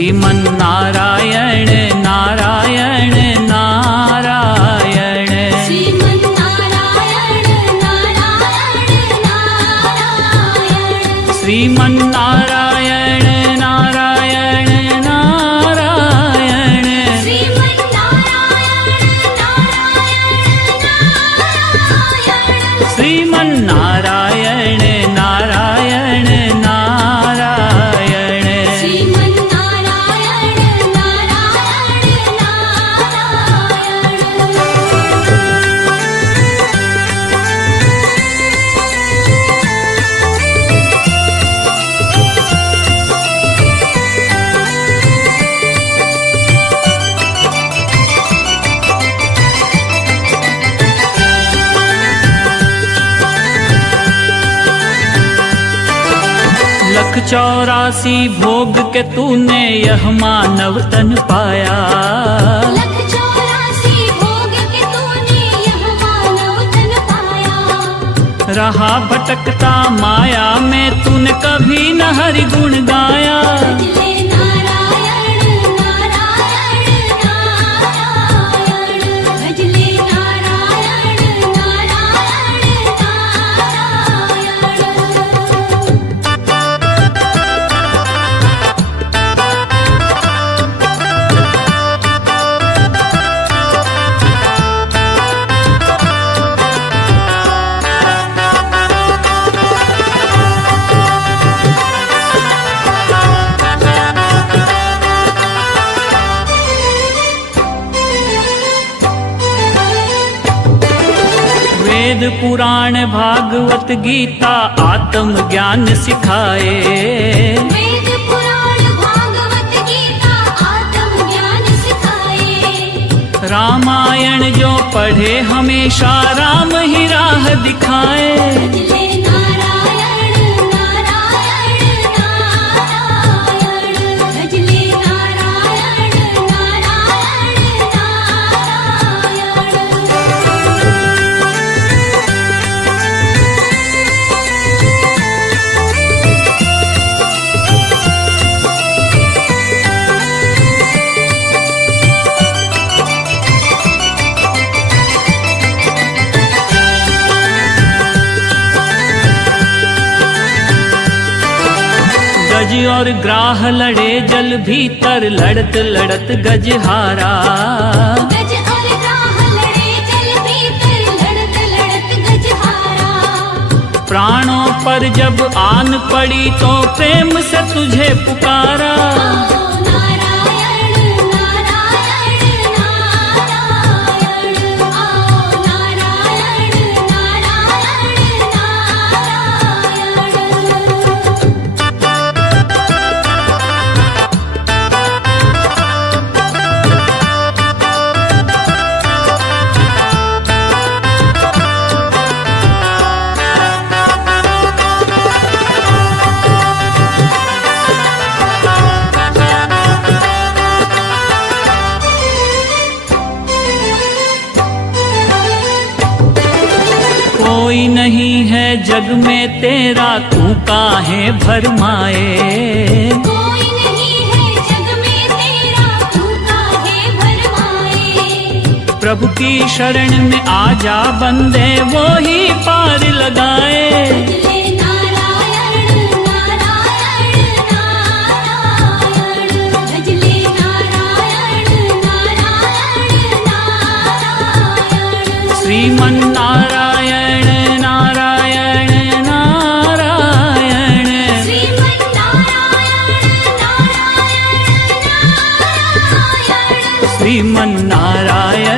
श्रीमन्नारायण नारायण नारायण श्रीमन्नारायण नारायण नारायण श्रीमन्नारायण नारायण नारायण श्रीमन्नारायण नारायण नारायण श्रीमन्नारायण नारायण लख 84 भोग के तूने यह मानव तन पाया। लख 84 भोग के तूने यह मानव तन पाया। रहा भटकता माया में तूने कभी न हरि गुण गाया। भजले नारायण नारायण नारायण भजले नारायण नारायण नारायण वेद पुराण भागवत गीता आत्म ज्ञान सिखाए। वेद पुराण भागवत गीता आत्म ज्ञान सिखाए। रामायण जो पढ़े हमेशा राम ही राह दिखाए। भजले नारायण नारायण नारायण भजले नारायण नारायण गज और ग्राह लड़े जल भीतर लड़त लड़त गज हारा। गज और ग्राह लड़े जल भीतर लड़त लड़त गज हारा। प्राणों पर जब आन पड़ी तो प्रेम से तुझे पुकारा। नारायण नारायण नारायण नारायण नारायण नारायण कोई नहीं है जग में तेरा तू काहे भरमाए। कोई नहीं है जग में तेरा तू काहे भरमाए। प्रभु की शरण में आ जा बंदे वो ही पार लगाए। भजले नारायण नारायण नारायण भजले नारायण नारायण नारायण श्रीमन्नारायण नारायण नारायण श्रीमन्नारायण नारायण नारायण श्रीमन्नारायण